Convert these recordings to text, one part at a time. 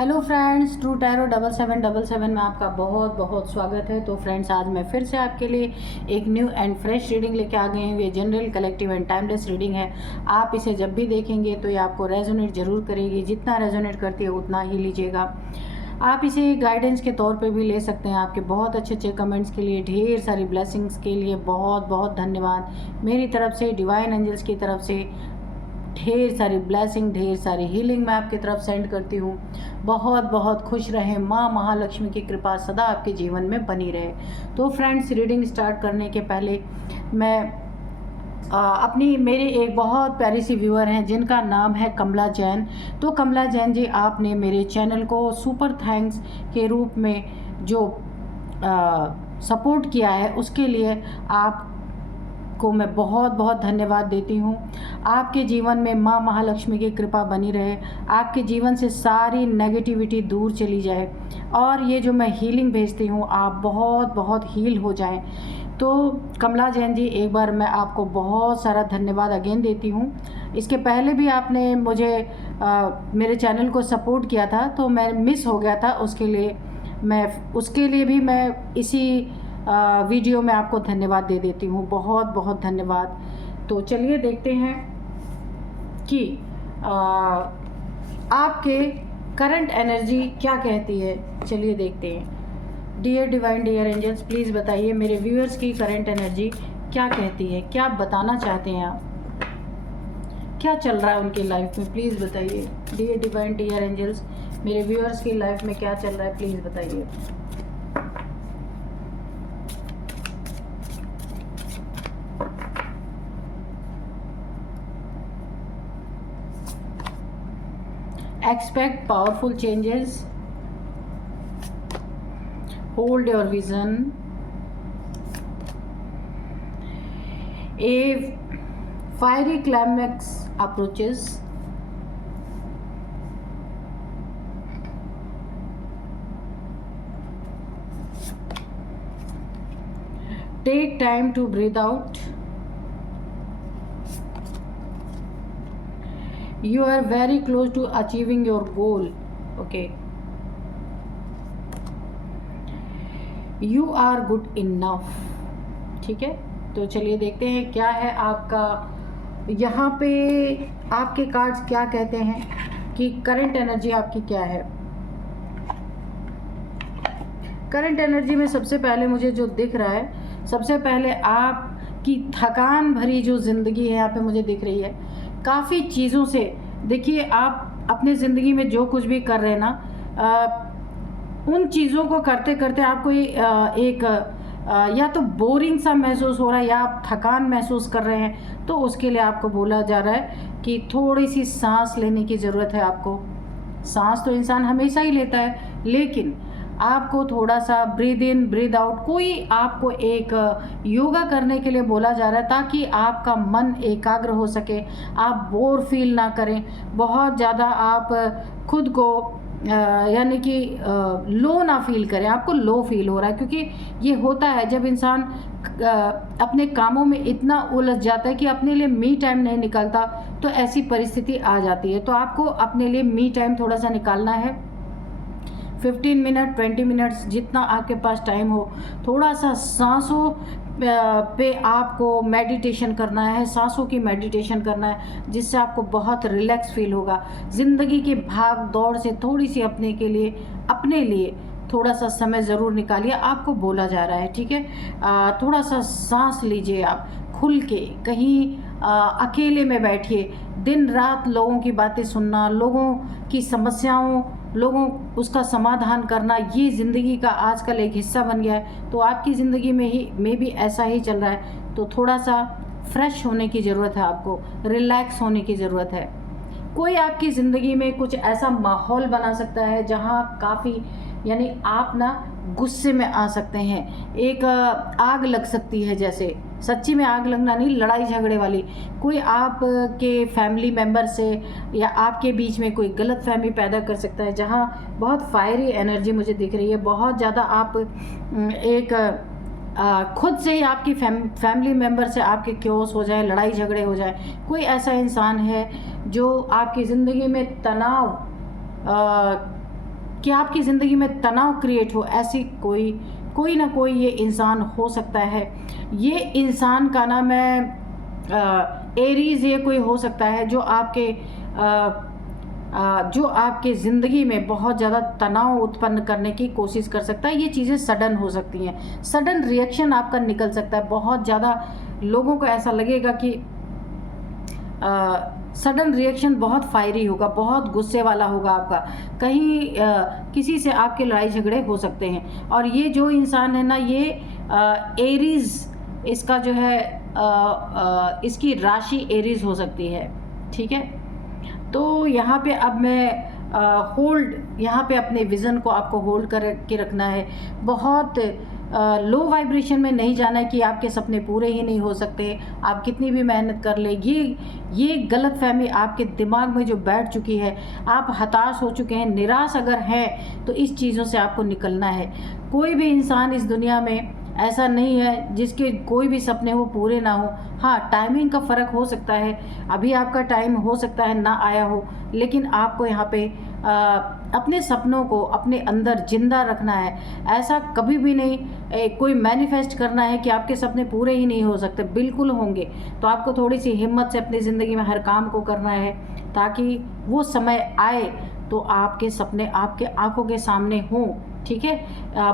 Hello friends, true tarot 7777 में आपका बहुत बहुत स्वागत है। तो फ्रेंड्स, आज मैं फिर से आपके लिए एक न्यू एंड फ्रेश रीडिंग लेके आ गई हूँ। ये general, collective and timeless reading है। आप इसे जब भी देखेंगे तो ये आपको रेजोनेट ज़रूर करेगी। जितना रेजोनेट करती है उतना ही लीजिएगा। आप इसे गाइडेंस के तौर पे भी ले सकते हैं। आपके बहुत अच्छे अच्छे कमेंट्स के लिए, ढेर सारी ब्लेसिंग्स के लिए बहुत बहुत धन्यवाद। मेरी तरफ से, डिवाइन एंजल्स की तरफ से ढेर सारी ब्लेसिंग, ढेर सारी हीलिंग मैं आपकी तरफ सेंड करती हूँ। बहुत बहुत खुश रहें। माँ महालक्ष्मी की कृपा सदा आपके जीवन में बनी रहे। तो फ्रेंड्स, रीडिंग स्टार्ट करने के पहले मैं मेरे एक बहुत प्यारी सी व्यूअर हैं जिनका नाम है कमला जैन। तो कमला जैन जी, आपने मेरे चैनल को सुपर थैंक्स के रूप में जो सपोर्ट किया है उसके लिए आप को मैं बहुत बहुत धन्यवाद देती हूँ। आपके जीवन में माँ महालक्ष्मी की कृपा बनी रहे। आपके जीवन से सारी नेगेटिविटी दूर चली जाए और ये जो मैं हीलिंग भेजती हूँ आप बहुत बहुत हील हो जाएं। तो कमला जैन जी, एक बार मैं आपको बहुत सारा धन्यवाद अगेन देती हूँ। इसके पहले भी आपने मुझे मेरे चैनल को सपोर्ट किया था, तो मैं मिस हो गया था। उसके लिए भी मैं इसी वीडियो में आपको धन्यवाद दे देती हूँ। बहुत बहुत धन्यवाद। तो चलिए देखते हैं कि आपके करंट एनर्जी क्या कहती है। चलिए देखते हैं। Dear divine, dear angels, please बताइए मेरे व्यूअर्स की करंट एनर्जी क्या कहती है। क्या बताना चाहते हैं आप, क्या चल रहा है उनकी लाइफ में, प्लीज़ बताइए। डियर डिवाइन, डियर एंजल्स, मेरे व्यूअर्स की लाइफ में क्या चल रहा है, प्लीज़ बताइए। Expect powerful changes. Hold your vision. A fiery climax approaches. Take time to breathe out. You are very close to achieving your goal. Okay. You are good enough. ठीक है, तो चलिए देखते हैं क्या है आपका यहाँ पे। आपके कार्ड्स क्या कहते हैं कि करंट एनर्जी आपकी क्या है। करंट एनर्जी में सबसे पहले मुझे जो दिख रहा है, सबसे पहले आपकी थकान भरी जो ज़िंदगी है यहाँ पे मुझे दिख रही है। काफ़ी चीज़ों से, देखिए आप अपने ज़िंदगी में जो कुछ भी कर रहे हैं ना, उन चीज़ों को करते करते आपको या तो बोरिंग सा महसूस हो रहा है या आप थकान महसूस कर रहे हैं। तो उसके लिए आपको बोला जा रहा है कि थोड़ी सी सांस लेने की ज़रूरत है आपको। सांस तो इंसान हमेशा ही लेता है, लेकिन आपको थोड़ा सा ब्रीद इन ब्रीद आउट, कोई आपको एक योगा करने के लिए बोला जा रहा है ताकि आपका मन एकाग्र हो सके, आप बोर फील ना करें, बहुत ज़्यादा आप खुद को यानी कि लो ना फील करें। आपको लो फील हो रहा है क्योंकि ये होता है जब इंसान अपने कामों में इतना उलझ जाता है कि अपने लिए मी टाइम नहीं निकालता, तो ऐसी परिस्थिति आ जाती है। तो आपको अपने लिए मी टाइम थोड़ा सा निकालना है। 15 मिनट, 20 मिनट्स, जितना आपके पास टाइम हो, थोड़ा सा सांसों पे आपको मेडिटेशन करना है। सांसों की मेडिटेशन करना है जिससे आपको बहुत रिलैक्स फील होगा। ज़िंदगी की भाग दौड़ से थोड़ी सी अपने लिए थोड़ा सा समय ज़रूर निकालिए, आपको बोला जा रहा है। ठीक है, थोड़ा सा सांस लीजिए आप खुल के। कहीं अकेले में बैठिए। दिन रात लोगों की बातें सुनना, लोगों की समस्याओं, उसका समाधान करना, ये ज़िंदगी का आजकल एक हिस्सा बन गया है। तो आपकी ज़िंदगी में भी ऐसा ही चल रहा है। तो थोड़ा सा फ्रेश होने की ज़रूरत है, आपको रिलैक्स होने की ज़रूरत है। कोई आपकी ज़िंदगी में कुछ ऐसा माहौल बना सकता है जहाँ काफ़ी, यानी आप ना गुस्से में आ सकते हैं। एक आग लग सकती है, जैसे सच्ची में आग लगना नहीं, लड़ाई झगड़े वाली। कोई आपके फैमिली मेम्बर से या आपके बीच में कोई गलत फहमी पैदा कर सकता है, जहाँ बहुत फायरी एनर्जी मुझे दिख रही है। बहुत ज़्यादा आप खुद से ही आपकी फैमिली मेम्बर से आपके क्योस हो जाए, लड़ाई झगड़े हो जाए। कोई ऐसा इंसान है जो आपकी ज़िंदगी में तनाव कि आपकी ज़िंदगी में तनाव क्रिएट हो, ऐसी कोई ना कोई ये इंसान हो सकता है। ये इंसान का नाम है एरीज़। ये कोई हो सकता है जो आपके ज़िंदगी में बहुत ज़्यादा तनाव उत्पन्न करने की कोशिश कर सकता है। ये चीज़ें सडन हो सकती हैं, सडन रिएक्शन आपका निकल सकता है। बहुत ज़्यादा लोगों को ऐसा लगेगा कि सडन रिएक्शन बहुत फायरी होगा, बहुत गुस्से वाला होगा आपका, कहीं किसी से आपके लड़ाई झगड़े हो सकते हैं। और ये जो इंसान है ना, ये एरीज़, इसका जो है इसकी राशि एरीज़ हो सकती है, ठीक है। तो यहाँ पे अब मैं यहाँ पे अपने विज़न को आपको होल्ड कर के रखना है। बहुत लो वाइब्रेशन में नहीं जाना है कि आपके सपने पूरे ही नहीं हो सकते, आप कितनी भी मेहनत कर ले। ये गलतफहमी आपके दिमाग में जो बैठ चुकी है, आप हताश हो चुके हैं, निराश अगर हैं, तो इस चीज़ों से आपको निकलना है। कोई भी इंसान इस दुनिया में ऐसा नहीं है जिसके कोई भी सपने वो पूरे ना हो। हाँ, टाइमिंग का फ़र्क हो सकता है, अभी आपका टाइम हो सकता है ना आया हो, लेकिन आपको यहाँ पे अपने सपनों को अपने अंदर जिंदा रखना है। ऐसा कभी भी नहीं कोई मैनिफेस्ट करना है कि आपके सपने पूरे ही नहीं हो सकते, बिल्कुल होंगे। तो आपको थोड़ी सी हिम्मत से अपनी ज़िंदगी में हर काम को करना है, ताकि वो समय आए तो आपके सपने आपके आंखों के सामने हों, ठीक है।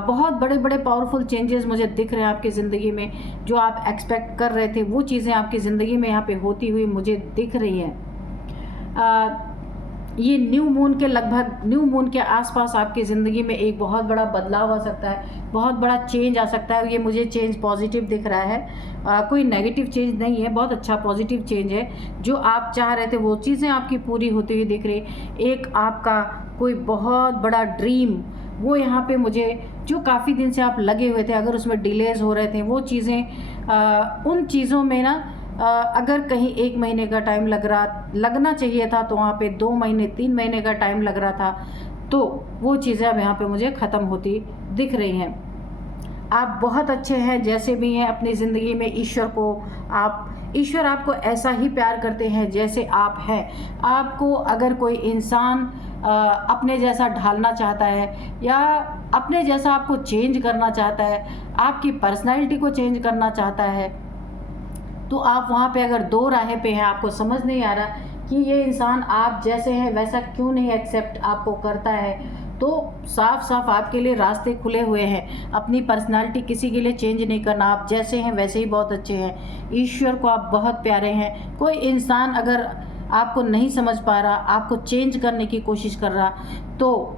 बहुत बड़े बड़े पावरफुल चेंजेस मुझे दिख रहे हैं आपकी ज़िंदगी में। जो आप एक्सपेक्ट कर रहे थे वो चीज़ें आपकी ज़िंदगी में यहाँ पे होती हुई मुझे दिख रही हैं। ये न्यू मून के आसपास आपकी ज़िंदगी में एक बहुत बड़ा बदलाव आ सकता है, बहुत बड़ा चेंज आ सकता है। ये मुझे चेंज पॉजिटिव दिख रहा है, कोई नेगेटिव चेंज नहीं है, बहुत अच्छा पॉजिटिव चेंज है। जो आप चाह रहे थे वो चीज़ें आपकी पूरी होती हुई दिख रही। एक आपका कोई बहुत बड़ा ड्रीम, वो यहाँ पे मुझे, जो काफ़ी दिन से आप लगे हुए थे, अगर उसमें डिलेज हो रहे थे, वो चीज़ें उन चीज़ों में ना अगर कहीं 1 महीने का टाइम लगना चाहिए था, तो वहाँ पे 2 महीने 3 महीने का टाइम लग रहा था, तो वो चीज़ें अब यहाँ पे मुझे ख़त्म होती दिख रही हैं। आप बहुत अच्छे हैं जैसे भी हैं अपनी ज़िंदगी में। ईश्वर आपको ऐसा ही प्यार करते हैं जैसे आप हैं। आपको अगर कोई इंसान अपने जैसा ढालना चाहता है, या अपने जैसा आपको चेंज करना चाहता है, आपकी पर्सनैलिटी को चेंज करना चाहता है, तो आप वहाँ पे अगर दो राहें पे हैं, आपको समझ नहीं आ रहा कि ये इंसान आप जैसे हैं वैसा क्यों नहीं एक्सेप्ट आपको करता है, तो साफ साफ आपके लिए रास्ते खुले हुए हैं। अपनी पर्सनालिटी किसी के लिए चेंज नहीं करना, आप जैसे हैं वैसे ही बहुत अच्छे हैं। ईश्वर को आप बहुत प्यारे हैं। कोई इंसान अगर आपको नहीं समझ पा रहा, आपको चेंज करने की कोशिश कर रहा, तो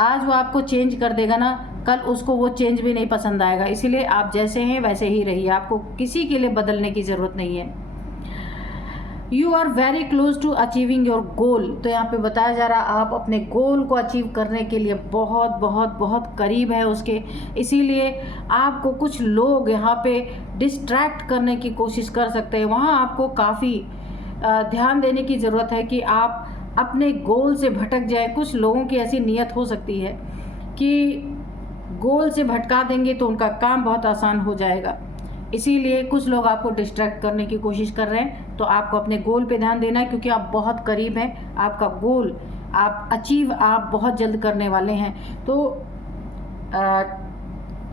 आज वो आपको चेंज कर देगा ना, कल उसको वो चेंज भी नहीं पसंद आएगा। इसीलिए आप जैसे हैं वैसे ही रहिए, आपको किसी के लिए बदलने की ज़रूरत नहीं है। You are very close to achieving your goal. तो यहाँ पे बताया जा रहा है आप अपने गोल को अचीव करने के लिए बहुत बहुत बहुत करीब है उसके। इसीलिए आपको कुछ लोग यहाँ पे डिस्ट्रैक्ट करने की कोशिश कर सकते हैं। वहाँ आपको काफ़ी ध्यान देने की ज़रूरत है कि आप अपने गोल से भटक जाए। कुछ लोगों की ऐसी नीयत हो सकती है कि गोल से भटका देंगे तो उनका काम बहुत आसान हो जाएगा। इसीलिए कुछ लोग आपको डिस्ट्रैक्ट करने की कोशिश कर रहे हैं। तो आपको अपने गोल पे ध्यान देना है, क्योंकि आप बहुत करीब हैं। आपका गोल आप बहुत जल्द करने वाले हैं। तो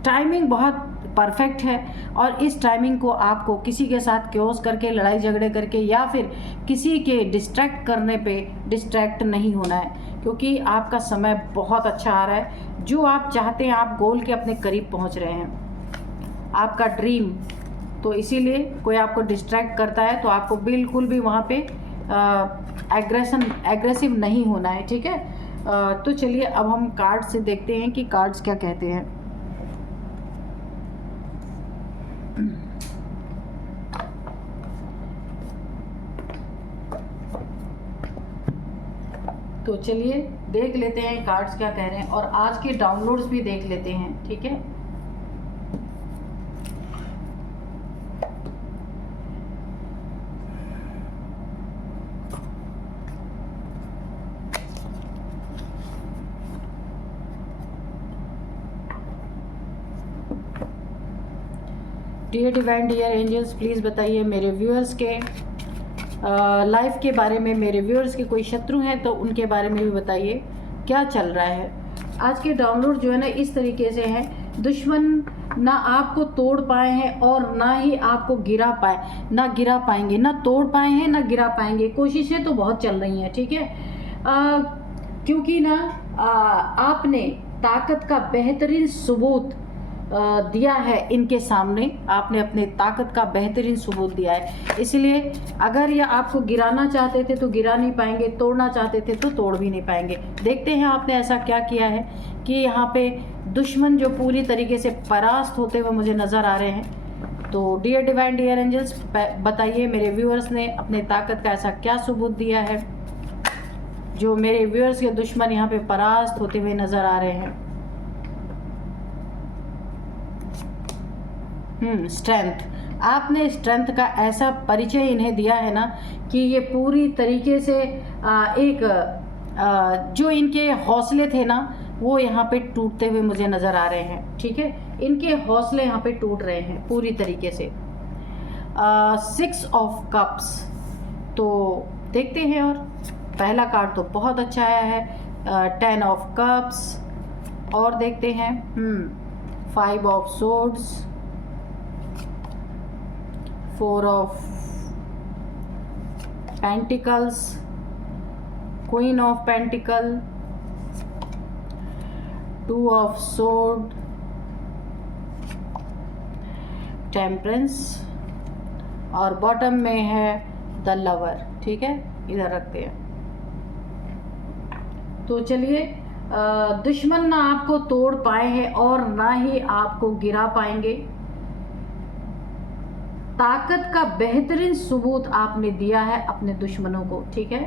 टाइमिंग बहुत परफेक्ट है, और इस टाइमिंग को आपको किसी के साथ क्योस करके, लड़ाई झगड़े करके, या फिर किसी के डिस्ट्रैक्ट करने पे डिस्ट्रैक्ट नहीं होना है, क्योंकि आपका समय बहुत अच्छा आ रहा है। जो आप चाहते हैं, आप गोल के अपने करीब पहुंच रहे हैं, आपका ड्रीम। तो इसीलिए कोई आपको डिस्ट्रैक्ट करता है तो आपको बिल्कुल भी वहाँ पे एग्रेसिव नहीं होना है, ठीक है। तो चलिए अब हम कार्ड से देखते हैं कि कार्ड्स क्या कहते हैं। तो चलिए देख लेते हैं कार्ड्स क्या कह रहे हैं, और आज के डाउनलोड्स भी देख लेते हैं, ठीक है। Dear divine, dear angels, please बताइए मेरे व्यूअर्स के लाइफ के बारे में। मेरे व्यूअर्स के कोई शत्रु हैं तो उनके बारे में भी बताइए, क्या चल रहा है। आज के डाउनलोड जो है ना इस तरीके से हैं, दुश्मन ना आपको तोड़ पाए हैं और ना ही आपको गिरा पाएंगे, ना तोड़ पाए हैं ना गिरा पाएंगे। कोशिशें तो बहुत चल रही हैं, ठीक है, क्योंकि ना आपने ताकत का बेहतरीन सबूत दिया है इनके सामने, आपने अपने ताकत का बेहतरीन सबूत दिया है। इसलिए अगर ये आपको गिराना चाहते थे तो गिरा नहीं पाएंगे, तोड़ना चाहते थे तो तोड़ भी नहीं पाएंगे। देखते हैं आपने ऐसा क्या किया है कि यहाँ पे दुश्मन जो पूरी तरीके से परास्त होते हुए मुझे नज़र आ रहे हैं। तो डियर डिवाइन, डियर एंजल्स, बताइए मेरे व्यूअर्स ने अपने ताकत का ऐसा क्या सबूत दिया है जो मेरे व्यूअर्स के दुश्मन यहाँ पे परास्त होते हुए नज़र आ रहे हैं। स्ट्रेंथ, आपने स्ट्रेंथ का ऐसा परिचय इन्हें दिया है ना कि ये पूरी तरीके से जो इनके हौसले थे ना वो यहाँ पे टूटते हुए मुझे नज़र आ रहे हैं, ठीक है, इनके हौसले यहाँ पे टूट रहे हैं पूरी तरीके से। 6 ऑफ कप्स, तो देखते हैं, और पहला कार्ड तो बहुत अच्छा आया है। 10 ऑफ कप्स, और देखते हैं 5 of swords, 4 of pentacles, queen of pentacle, 2 of sword, temperance, और बॉटम में है द लवर, ठीक है, इधर रखते हैं। तो चलिए, दुश्मन ना आपको तोड़ पाए हैं और ना ही आपको गिरा पाएंगे। ताकत का बेहतरीन सबूत आपने दिया है अपने दुश्मनों को, ठीक है।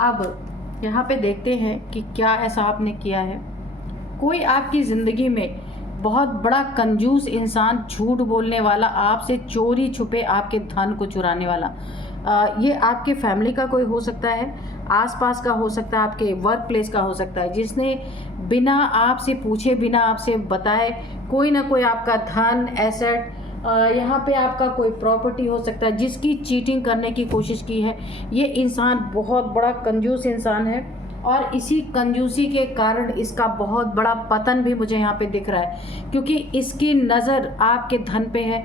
अब यहाँ पे देखते हैं कि क्या ऐसा आपने किया है। कोई आपकी ज़िंदगी में बहुत बड़ा कंजूस इंसान, झूठ बोलने वाला, आपसे चोरी छुपे आपके धन को चुराने वाला, ये आपके फैमिली का कोई हो सकता है, आसपास का हो सकता है, आपके वर्क प्लेस का हो सकता है, जिसने बिना आपसे पूछे, बिना आपसे बताए कोई ना कोई आपका धन, एसेट, यहाँ पे आपका कोई प्रॉपर्टी हो सकता है, जिसकी चीटिंग करने की कोशिश की है। ये इंसान बहुत बड़ा कंजूस इंसान है और इसी कंजूसी के कारण इसका बहुत बड़ा पतन भी मुझे यहाँ पे दिख रहा है, क्योंकि इसकी नज़र आपके धन पे है,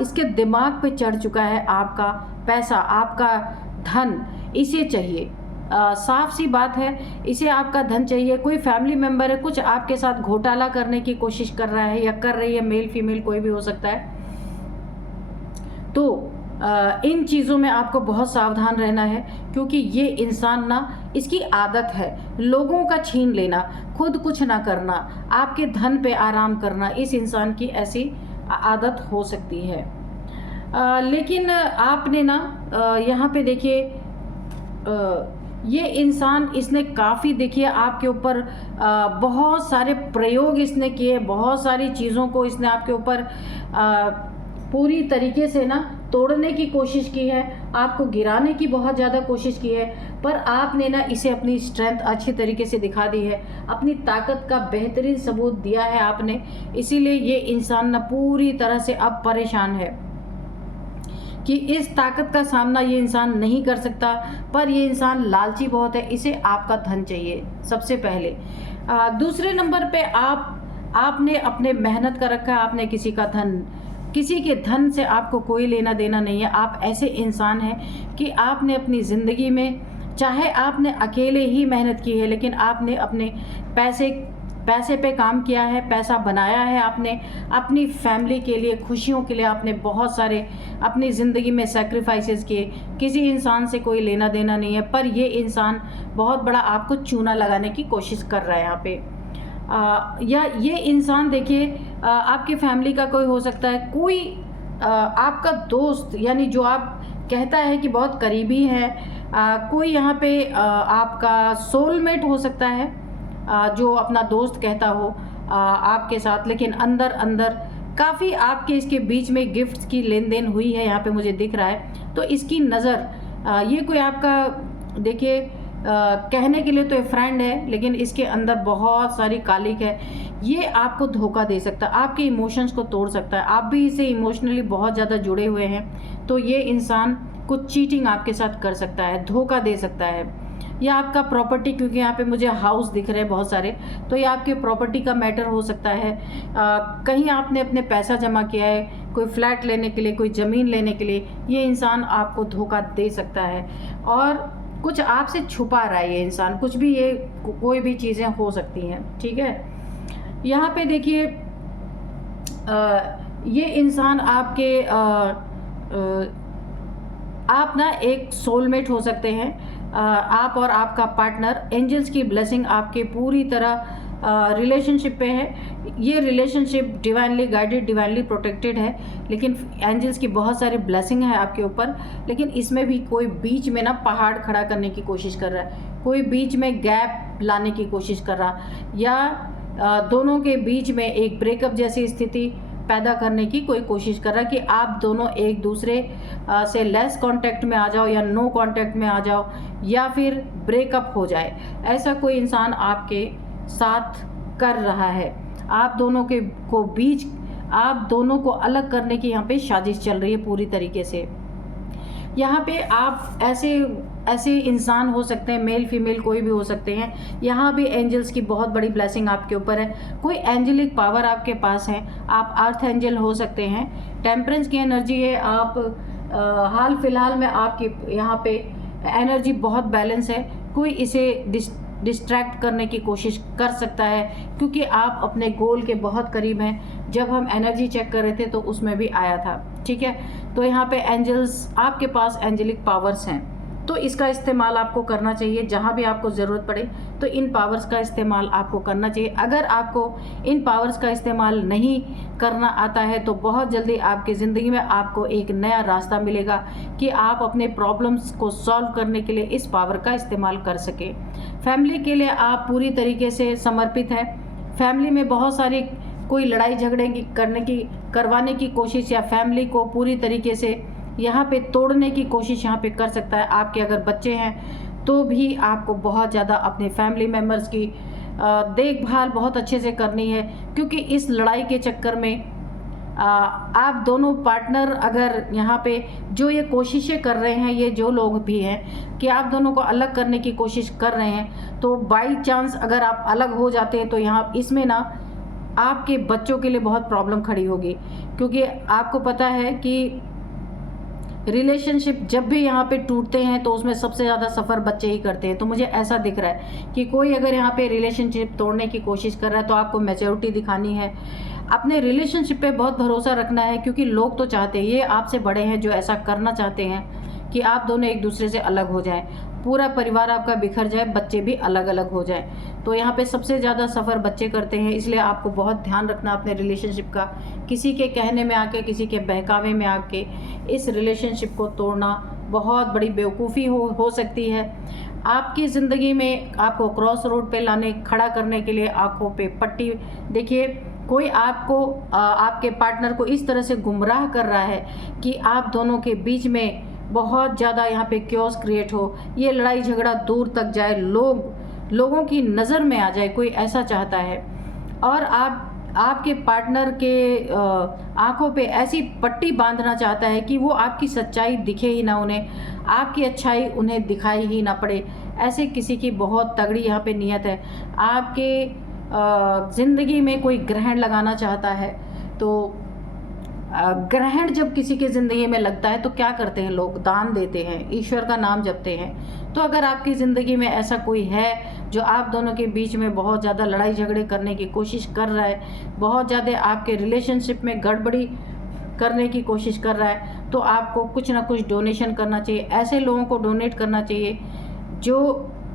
इसके दिमाग पे चढ़ चुका है आपका पैसा, आपका धन इसे चाहिए। साफ सी बात है, इसे आपका धन चाहिए। कोई फैमिली मेम्बर है, कुछ आपके साथ घोटाला करने की कोशिश कर रहा है या कर रही है, मेल फीमेल कोई भी हो सकता है। तो इन चीज़ों में आपको बहुत सावधान रहना है, क्योंकि ये इंसान ना, इसकी आदत है लोगों का छीन लेना, खुद कुछ ना करना, आपके धन पे आराम करना, इस इंसान की ऐसी आदत हो सकती है। लेकिन आपने ना यहाँ पे देखिए, ये इंसान, इसने काफ़ी, देखिए, आपके ऊपर बहुत सारे प्रयोग इसने किए, बहुत सारी चीज़ों को इसने आपके ऊपर पूरी तरीके से ना तोड़ने की कोशिश की है, आपको गिराने की बहुत ज़्यादा कोशिश की है, पर आपने ना इसे अपनी स्ट्रेंथ अच्छी तरीके से दिखा दी है, अपनी ताकत का बेहतरीन सबूत दिया है आपने। इसीलिए ये इंसान ना पूरी तरह से अब परेशान है कि इस ताकत का सामना ये इंसान नहीं कर सकता, पर ये इंसान लालची बहुत है, इसे आपका धन चाहिए सबसे पहले। दूसरे नंबर पे आपने अपने मेहनत कर रखा है, आपने किसी के धन से आपको कोई लेना देना नहीं है। आप ऐसे इंसान हैं कि आपने अपनी ज़िंदगी में, चाहे आपने अकेले ही मेहनत की है, लेकिन आपने अपने पैसे पे काम किया है, पैसा बनाया है, आपने अपनी फैमिली के लिए, खुशियों के लिए आपने बहुत सारे अपनी ज़िंदगी में सैक्रिफाइसेस किए। किसी इंसान से कोई लेना देना नहीं है, पर ये इंसान बहुत बड़ा आपको चूना लगाने की कोशिश कर रहा है यहाँ पे। या ये इंसान, देखिए, आपकी फैमिली का कोई हो सकता है, कोई आपका दोस्त, यानी जो आप कहता है कि बहुत करीबी है, कोई यहाँ पे आपका सोलमेट हो सकता है, जो अपना दोस्त कहता हो आपके साथ, लेकिन अंदर अंदर काफ़ी आपके इसके बीच में गिफ्ट्स की लेन देन हुई है, यहाँ पे मुझे दिख रहा है। तो इसकी नज़र, ये कोई आपका, देखिए, कहने के लिए तो ये फ्रेंड है, लेकिन इसके अंदर बहुत सारी कालिक है। ये आपको धोखा दे सकता है, आपके इमोशंस को तोड़ सकता है, आप भी इसे इमोशनली बहुत ज़्यादा जुड़े हुए हैं। तो ये इंसान कुछ चीटिंग आपके साथ कर सकता है, धोखा दे सकता है। या आपका प्रॉपर्टी, क्योंकि यहाँ पे मुझे हाउस दिख रहे हैं बहुत सारे, तो ये आपके प्रॉपर्टी का मैटर हो सकता है। कहीं आपने अपने पैसा जमा किया है कोई फ्लैट लेने के लिए, कोई ज़मीन लेने के लिए, ये इंसान आपको धोखा दे सकता है और कुछ आपसे छुपा रहा है ये इंसान, कुछ भी, ये कोई भी चीज़ें हो सकती हैं। ठीक है, यहाँ पे देखिए ये इंसान आपके आप ना एक सोलमेट हो सकते हैं। आप और आपका पार्टनर, एंजल्स की ब्लेसिंग आपके पूरी तरह रिलेशनशिप पे है। ये relationship divinely guided, divinely protected है, लेकिन एंजल्स की बहुत सारी ब्लेसिंग है आपके ऊपर। लेकिन इसमें भी कोई बीच में ना पहाड़ खड़ा करने की कोशिश कर रहा है, कोई बीच में गैप लाने की कोशिश कर रहा, या दोनों के बीच में एक ब्रेकअप जैसी स्थिति पैदा करने की कोई कोशिश कर रहा है कि आप दोनों एक दूसरे से लेस कांटेक्ट में आ जाओ, या नो कांटेक्ट में आ जाओ, या फिर ब्रेकअप हो जाए। ऐसा कोई इंसान आपके साथ कर रहा है। आप दोनों आप दोनों को अलग करने की यहाँ पे साजिश चल रही है पूरी तरीके से। यहाँ पे आप ऐसे इंसान हो सकते हैं, मेल फीमेल कोई भी हो सकते हैं। यहाँ भी एंजल्स की बहुत बड़ी ब्लेसिंग आपके ऊपर है, कोई एंजेलिक पावर आपके पास है। आप अर्थ एंजल हो सकते हैं, टेम्परेंस की एनर्जी है। आप हाल फिलहाल में आपकी यहाँ पे एनर्जी बहुत बैलेंस है। कोई इसे डिस्ट्रैक्ट करने की कोशिश कर सकता है, क्योंकि आप अपने गोल के बहुत करीब हैं। जब हम एनर्जी चेक कर रहे थे तो उसमें भी आया था। ठीक है, तो यहाँ पे एंजल्स, आपके पास एंजेलिक पावर्स हैं, तो इसका इस्तेमाल आपको करना चाहिए। जहाँ भी आपको ज़रूरत पड़े तो इन पावर्स का इस्तेमाल आपको करना चाहिए। अगर आपको इन पावर्स का इस्तेमाल नहीं करना आता है तो बहुत जल्दी आपकी ज़िंदगी में आपको एक नया रास्ता मिलेगा कि आप अपने प्रॉब्लम्स को सॉल्व करने के लिए इस पावर का इस्तेमाल कर सकें। फैमिली के लिए आप पूरी तरीके से समर्पित हैं। फैमिली में बहुत सारी कोई लड़ाई झगड़े करवाने की कोशिश, या फैमिली को पूरी तरीके से यहाँ पे तोड़ने की कोशिश यहाँ पे कर सकता है। आपके अगर बच्चे हैं तो भी आपको बहुत ज़्यादा अपने फैमिली मेम्बर्स की देखभाल बहुत अच्छे से करनी है, क्योंकि इस लड़ाई के चक्कर में आप दोनों पार्टनर, अगर यहाँ पे जो ये कोशिशें कर रहे हैं, ये जो लोग भी हैं कि आप दोनों को अलग करने की कोशिश कर रहे हैं, तो बाई चांस अगर आप अलग हो जाते हैं तो यहाँ इसमें ना आपके बच्चों के लिए बहुत प्रॉब्लम खड़ी होगी, क्योंकि आपको पता है कि रिलेशनशिप जब भी यहाँ पे टूटते हैं तो उसमें सबसे ज़्यादा सफ़र बच्चे ही करते हैं। तो मुझे ऐसा दिख रहा है कि कोई अगर यहाँ पे रिलेशनशिप तोड़ने की कोशिश कर रहा है तो आपको मैच्योरिटी दिखानी है, अपने रिलेशनशिप पे बहुत भरोसा रखना है, क्योंकि लोग तो चाहते हैं, ये आपसे बड़े हैं जो ऐसा करना चाहते हैं कि आप दोनों एक दूसरे से अलग हो जाएं, पूरा परिवार आपका बिखर जाए, बच्चे भी अलग अलग हो जाए। तो यहाँ पे सबसे ज़्यादा सफ़र बच्चे करते हैं, इसलिए आपको बहुत ध्यान रखना अपने रिलेशनशिप का। किसी के कहने में आके, किसी के बहकावे में आके इस रिलेशनशिप को तोड़ना बहुत बड़ी बेवकूफ़ी हो सकती है। आपकी ज़िंदगी में आपको क्रॉस रोड पे खड़ा करने के लिए आंखों पे पट्टी, देखिए कोई आपको आपके पार्टनर को इस तरह से गुमराह कर रहा है कि आप दोनों के बीच में बहुत ज़्यादा यहाँ पे क्योस क्रिएट हो, ये लड़ाई झगड़ा दूर तक जाए, लोगों की नज़र में आ जाए, कोई ऐसा चाहता है। और आपके पार्टनर के आंखों पे ऐसी पट्टी बांधना चाहता है कि वो आपकी सच्चाई दिखे ही ना उन्हें, आपकी अच्छाई उन्हें दिखाई ही ना पड़े। ऐसे किसी की बहुत तगड़ी यहाँ पे नीयत है। आपके ज़िंदगी में कोई ग्रहण लगाना चाहता है, तो ग्रहण जब किसी के ज़िंदगी में लगता है तो क्या करते हैं लोग? दान देते हैं, ईश्वर का नाम जपते हैं। तो अगर आपकी ज़िंदगी में ऐसा कोई है जो आप दोनों के बीच में बहुत ज़्यादा लड़ाई झगड़े करने की कोशिश कर रहा है, बहुत ज़्यादा आपके रिलेशनशिप में गड़बड़ी करने की कोशिश कर रहा है, तो आपको कुछ ना कुछ डोनेशन करना चाहिए। ऐसे लोगों को डोनेट करना चाहिए जो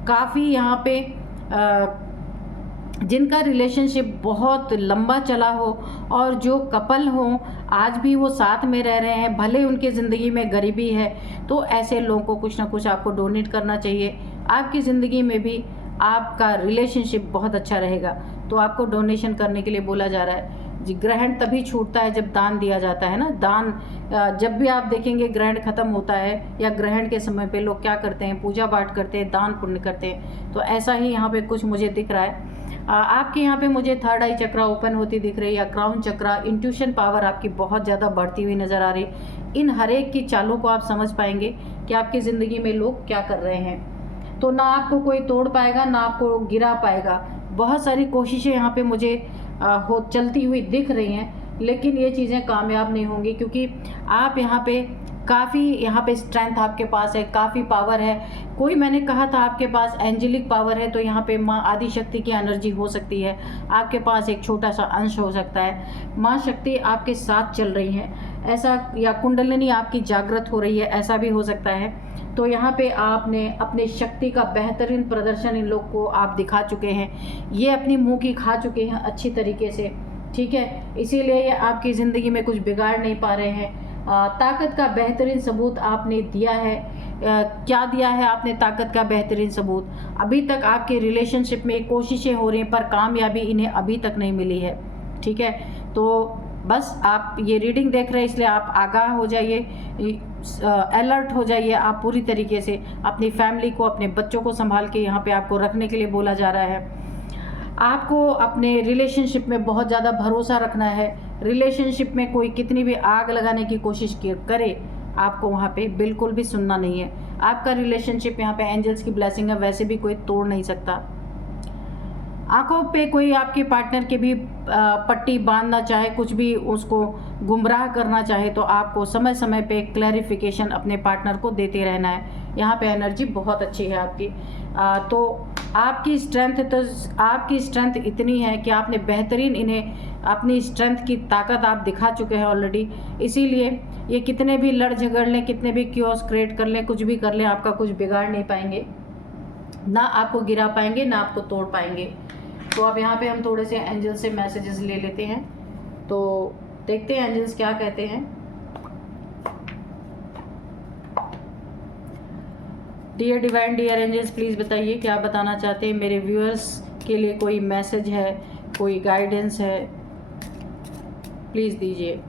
काफ़ी यहाँ पे जिनका रिलेशनशिप बहुत लंबा चला हो और जो कपल हो, आज भी वो साथ में रह रहे हैं, भले उनके ज़िंदगी में गरीबी है, तो ऐसे लोगों को कुछ ना कुछ आपको डोनेट करना चाहिए। आपकी ज़िंदगी में भी आपका रिलेशनशिप बहुत अच्छा रहेगा, तो आपको डोनेशन करने के लिए बोला जा रहा है। जी, ग्रहण तभी छूटता है जब दान दिया जाता है ना। दान, जब भी आप देखेंगे ग्रहण ख़त्म होता है या ग्रहण के समय पे लोग क्या करते हैं? पूजा पाठ करते हैं, दान पुण्य करते हैं। तो ऐसा ही यहाँ पे कुछ मुझे दिख रहा है। आपके यहाँ पे मुझे थर्ड आई चक्रा ओपन होती दिख रही है, या क्राउन चक्रा, इंट्यूशन पावर आपकी बहुत ज़्यादा बढ़ती हुई नज़र आ रही है। इन हर एक की चालों को आप समझ पाएंगे कि आपकी ज़िंदगी में लोग क्या कर रहे हैं। तो ना आपको कोई तोड़ पाएगा, ना आपको गिरा पाएगा। बहुत सारी कोशिशें यहाँ पे मुझे चलती हुई दिख रही हैं, लेकिन ये चीज़ें कामयाब नहीं होंगी, क्योंकि आप यहाँ पे काफ़ी स्ट्रेंथ आपके पास है, काफ़ी पावर है। कोई मैंने कहा था आपके पास एंजेलिक पावर है, तो यहाँ पे माँ आदि शक्ति की एनर्जी हो सकती है, आपके पास एक छोटा सा अंश हो सकता है। माँ शक्ति आपके साथ चल रही हैं ऐसा, या कुंडलिनी आपकी जागृत हो रही है, ऐसा भी हो सकता है। तो यहाँ पे आपने अपने शक्ति का बेहतरीन प्रदर्शन इन लोग को आप दिखा चुके हैं, ये अपनी मुँह की खा चुके हैं अच्छी तरीके से, ठीक है। इसीलिए ये आपकी ज़िंदगी में कुछ बिगाड़ नहीं पा रहे हैं। ताकत का बेहतरीन सबूत आपने दिया है। क्या दिया है आपने ताकत का बेहतरीन सबूत? अभी तक आपके रिलेशनशिप में कोशिशें हो रही हैं, पर कामयाबी इन्हें अभी तक नहीं मिली है, ठीक है। तो बस आप ये रीडिंग देख रहे हैं, इसलिए आप आगाह हो जाइए, अलर्ट हो जाइए। आप पूरी तरीके से अपनी फैमिली को, अपने बच्चों को संभाल के यहाँ पे आपको रखने के लिए बोला जा रहा है। आपको अपने रिलेशनशिप में बहुत ज़्यादा भरोसा रखना है। रिलेशनशिप में कोई कितनी भी आग लगाने की कोशिश करे, आपको वहाँ पे बिल्कुल भी सुनना नहीं है। आपका रिलेशनशिप यहाँ पे एंजल्स की ब्लेसिंग है, वैसे भी कोई तोड़ नहीं सकता। आंखों पे कोई आपके पार्टनर के भी पट्टी बांधना चाहे, कुछ भी उसको गुमराह करना चाहे, तो आपको समय समय पे क्लैरिफिकेशन अपने पार्टनर को देते रहना है। यहाँ पे एनर्जी बहुत अच्छी है आपकी। तो आपकी स्ट्रेंथ इतनी है कि आपने बेहतरीन इन्हें अपनी स्ट्रेंथ की ताकत आप दिखा चुके हैं ऑलरेडी। इसीलिए ये कितने भी लड़ झगड़ लें, कितने भी क्योस क्रिएट कर लें, कुछ भी कर लें, आपका कुछ बिगाड़ नहीं पाएंगे, ना आपको गिरा पाएंगे, ना आपको तोड़ पाएंगे। तो अब यहाँ पे हम थोड़े से एंजल्स से मैसेजेस ले लेते हैं, तो देखते हैं एंजल्स क्या कहते हैं। Dear divine, dear angels, please बताइए क्या बताना चाहते हैं मेरे व्यूअर्स के लिए। कोई मैसेज है, कोई गाइडेंस है, प्लीज़ दीजिए।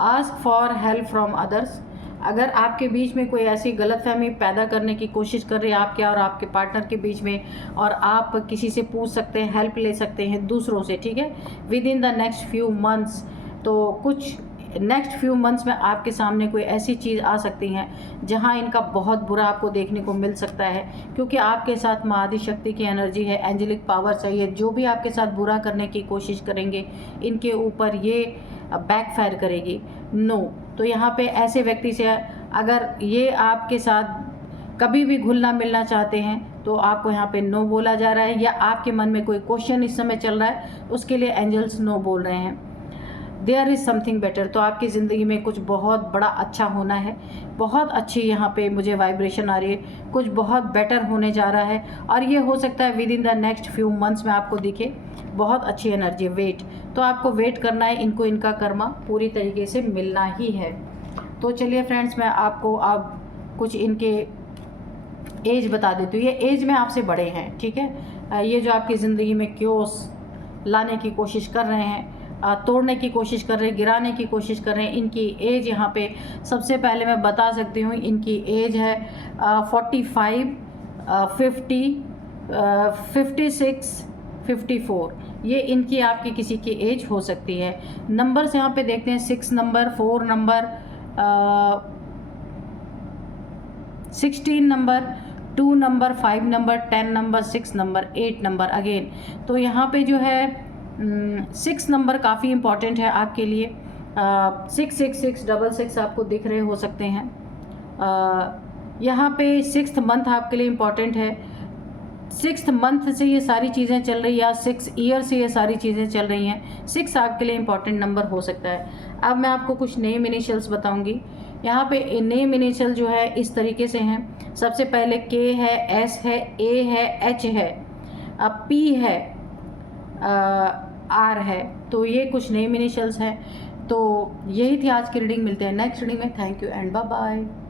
Ask for help from others. अगर आपके बीच में कोई ऐसी गलतफहमी पैदा करने की कोशिश कर रही है आपके और आपके पार्टनर के बीच में, और आप किसी से पूछ सकते हैं, हेल्प ले सकते हैं दूसरों से, ठीक है, with in the next few months. तो कुछ नेक्स्ट फ्यू मंथ्स में आपके सामने कोई ऐसी चीज़ आ सकती हैं जहां इनका बहुत बुरा आपको देखने को मिल सकता है, क्योंकि आपके साथ माँ आदि शक्ति की एनर्जी है, एंजेलिक पावर चाहिए। जो भी आपके साथ बुरा करने की कोशिश करेंगे, इनके ऊपर ये बैकफायर करेगी। नो, तो यहाँ पे ऐसे व्यक्ति से अगर ये आपके साथ कभी भी घुलना मिलना चाहते हैं, तो आपको यहाँ पे नो बोला जा रहा है, या आपके मन में कोई क्वेश्चन इस समय चल रहा है, उसके लिए एंजल्स नो बोल रहे हैं। There is something better. तो आपकी ज़िंदगी में कुछ बहुत बड़ा अच्छा होना है, बहुत अच्छी यहाँ पे मुझे वाइब्रेशन आ रही है, कुछ बहुत बेटर होने जा रहा है, और ये हो सकता है with in the next few months में आपको दिखे। बहुत अच्छी एनर्जी। वेट, तो आपको वेट करना है, इनको इनका कर्मा पूरी तरीके से मिलना ही है। तो चलिए फ्रेंड्स, मैं आपको अब कुछ इनके एज बता देती हूँ। ये एज में आपसे बड़े हैं, ठीक है। ये जो आपकी ज़िंदगी में क्योस लाने की कोशिश कर रहे हैं, तोड़ने की कोशिश कर रहे हैं, गिराने की कोशिश कर रहे हैं, इनकी एज यहाँ पे सबसे पहले मैं बता सकती हूँ, इनकी एज है 45, 50, 56, 54। ये इनकी आपकी किसी की एज हो सकती है। नंबर से यहाँ पे देखते हैं, 6 number, 4 number, 16 number, 2 number, 5 number, 10 number, 6 number, 8 number again. तो यहाँ पे जो है 6 नंबर काफ़ी इम्पॉर्टेंट है आपके लिए। 66666 आपको दिख रहे हो सकते हैं। यहाँ पे 6th मंथ आपके लिए इम्पॉर्टेंट है। 6th मंथ से ये सारी चीज़ें चल रही है, या 6 ईयर से ये सारी चीज़ें चल रही हैं। 6 आपके लिए इम्पॉर्टेंट नंबर हो सकता है। अब मैं आपको कुछ नेम इनिशियल्स बताऊंगी। यहाँ पे नेम इनिशियल जो है इस तरीके से हैं। सबसे पहले K है, S है, A है, H है, P है, R है। तो ये कुछ नेम इनिशियल्स हैं। तो यही थी आज की रीडिंग। मिलते हैं नेक्स्ट रीडिंग में। Thank you and bye bye.